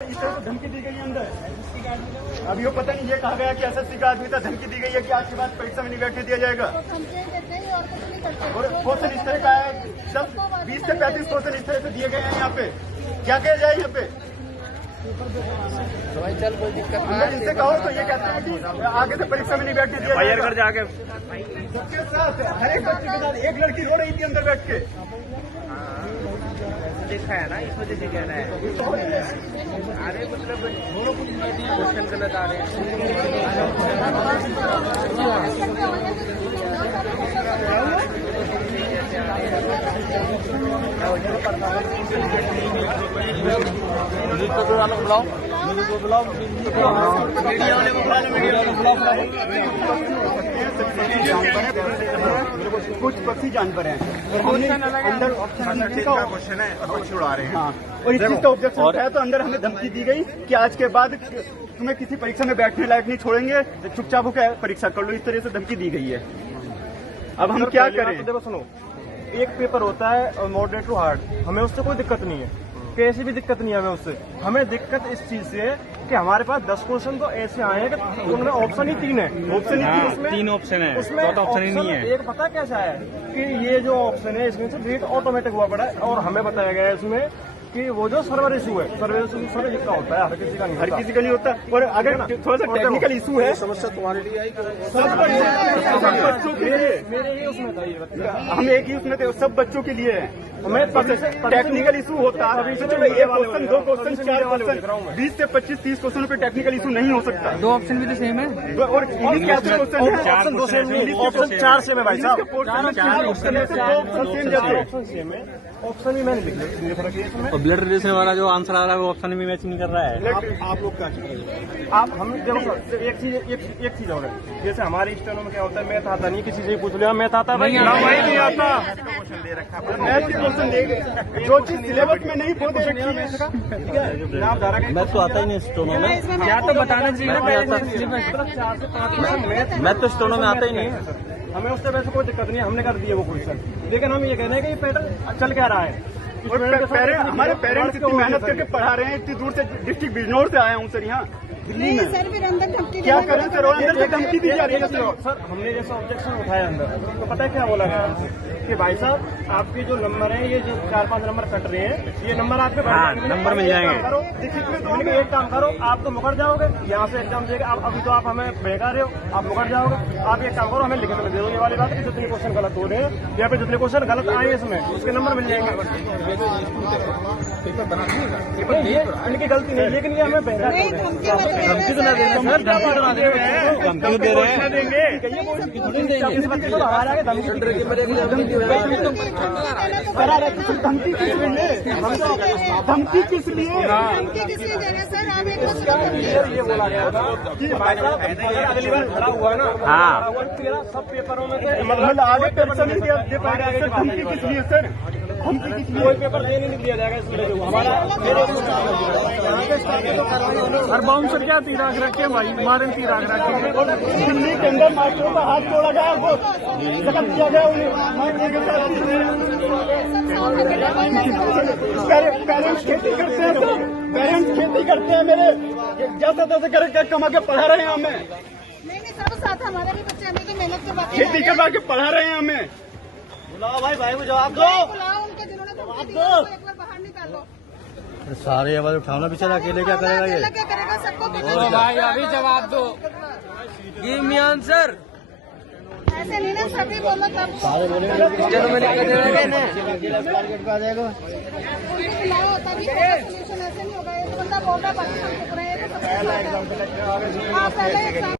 इस तरह से धमकी दी गई है अंदर। अभी वो पता नहीं, ये कहा गया कि एसएससी का आदमी था, धमकी दी गई है कि आज के बाद परीक्षा में नहीं बैठने दिया जाएगा। और क्वेश्चन इस तरह का है, सब 20 से 35 क्वेश्चन इस तरह से दिए गए हैं। यहाँ पे क्या किया जाए? यहाँ पे कोई दिक्कत नहीं, इससे कहो तो ये कहते हैं कि आगे से परीक्षा में नहीं बैठने दिया जाएगा। जाके सबके साथ हर एक बच्चे के साथ एक लड़की रो रही थी अंदर बैठ के। देखा है ना, इस वजह से कहना है। अरे मतलब क्वेश्चन गलत आ रहे कुछ पक्षी जानवर हैं और हमने अंदर क्वेश्चन है और पक्षी उड़ा रहे हैं। हाँ, और इस चीज का ऑब्जेक्शन उठाया तो अंदर हमें धमकी दी गई कि आज के बाद तुम्हें किसी परीक्षा में बैठने लायक नहीं छोड़ेंगे, चुपचाप होकर परीक्षा कर लो। इस तरह से धमकी दी गई है। अब हम क्या करें? देखो सुनो, एक पेपर होता है मॉडरेट टू हार्ड, हमें उससे कोई दिक्कत नहीं है, कैसी भी दिक्कत नहीं है हमें उससे। हमें दिक्कत इस चीज से है कि हमारे पास 10 क्वेश्चन तो ऐसे आए हैं कि उनमें ऑप्शन ही 3 है। ऑप्शन ही उसमें 3 ऑप्शन है, उसमें ऑप्शन ही नहीं है। एक पता कैसा है कि ये जो ऑप्शन है इसमें से रेट ऑटोमेटिक हुआ पड़ा है, और हमें बताया गया है इसमें कि वो जो सर्वर इशू है, सर्वर इशू सर्वर जिसका होता है, हर किसी का नहीं होता। और अगर थोड़ा सा टेक्निकल इशू है, समस्या तुम्हारे लिए आई, सब बच्चों के लिए, मेरे ही उसमें था ये, हम एक ही उसमें थे, सब बच्चों के लिए है। हमें टेक्निकल इशू होता है, चलो एक क्वेश्चन, 2 क्वेश्चन, 4 क्वेश्चन, 20 से 25-30 क्वेश्चन पे टेक्निकल इशू नहीं हो सकता। 2 ऑप्शन भी तो सेम है। और इंग्लिश के क्वेश्चन ऑप्शन 4 से में भाई साहब, ऑप्शन ही मैंने लिख लिया। और ब्लड रिलेशन वाला जो आंसर आ रहा है वो ऑप्शन में मैच नहीं कर रहा है। आप लोग क्या चाहिए? आप हम देखो एक चीज और है, जैसे हमारे स्टैंडों में क्या होता है, मैथ आता नहीं, किसी से पूछ लिया मैथ आता है, भाई नहीं आता। मैथ के क्वेश्चन देंगे, जो चीज सिलेबस में नहीं वो दे रखी है। आप धारा मैं तो आता ही नहीं स्टोनों में, क्या तो बताना चाहिए ना पहले। 4 से 5 मैं तो स्टोनों में आता ही नहीं। हमें उससे वैसे कोई दिक्कत नहीं है, हमने कर दिए वो क्वेश्चन, लेकिन हम ये कह रहे हैं कि ये पैटर्न चल क्या रहा है। और हमारे पेरेंट्स इतनी मेहनत करके पढ़ा रहे हैं, इतनी दूर से डिस्ट्रिक्ट बिजनौर से आया हूँ सर यहाँ दिल्ली में। सर फिर अंदर धमकी क्या करें सर? अंदर से धमकी दी जा रही है सर। हमने जैसा ऑब्जेक्शन उठाया अंदर, तो पता है क्या बोला गया कि भाई साहब आपके जो नंबर है, ये जो 4-5 नंबर कट रहे हैं, ये नंबर आपके नंबर मिल जाएंगे। एक काम करो, आप तो मुकर जाओगे यहाँ से एग्जाम देगा। अभी तो आप हमें बहका रहे हो, आप मुकर जाओगे। आप एक काम करो, हमें लिखने में दे दो ये वाली बात है कि जितने क्वेश्चन गलत हो रहे हैं या फिर जितने क्वेश्चन गलत आए इसमें, उसके नंबर मिल जाएंगे। ये इनकी गलती नहीं, लेकिन ये हमें बहका धमकी तो ना देंगे सर, धमकी तो ना देंगे, धमकी तो दे रहे हैं। धमकी किस लिए? ये बोला गया था कि भाई साहब अगली बार खड़ा हुआ ना, हाँ, सब पेपरों में से मतलब आगे परीक्षा नहीं दे पाएगा सर। धमकी किस लिए सर? धमकी किस लिए? कोई पेपर देने नहीं दिया जाएगा इसलिए हमारा। हर बाउंसर क्या तीराक रखे भाई, मारे तीराक रखे। दिल्ली के अंदर मास्टरों का हाथ तोड़ा गया, वो जख्म किया गया पेरेंट्स खेती करते हैं सर, पेरेंट्स खेती करते हैं मेरे, जैसा तैसे करके कमा के पढ़ा रहे हैं हमें। नहीं सब साथ हमारे भी बच्चे, हमें तो मेहनत करवा खेती करवा के पढ़ा रहे हैं हमें। बुलाओ भाई को जवाब दो। बुलाओ उनके, जिन्होंने धमकी दी है, उनको एक बार बाहर निकालो। सारे आवाज उठाना बेचारा अकेले क्या करेगा ये? क्या करेगा? सबको भाई अभी जवाब दो। Give me answer. ऐसे नहीं ना, सभी बोलो तब सारे बोलेंगे चलो मैं लिख के दे रहा हूं। टारगेट पे आ जाएगा। बुलाओ तभी सोल्यूशन। ऐसे नहीं होगा, एक बंदा बोल रहा है बाकी सब चुप रहे हैं, तो सब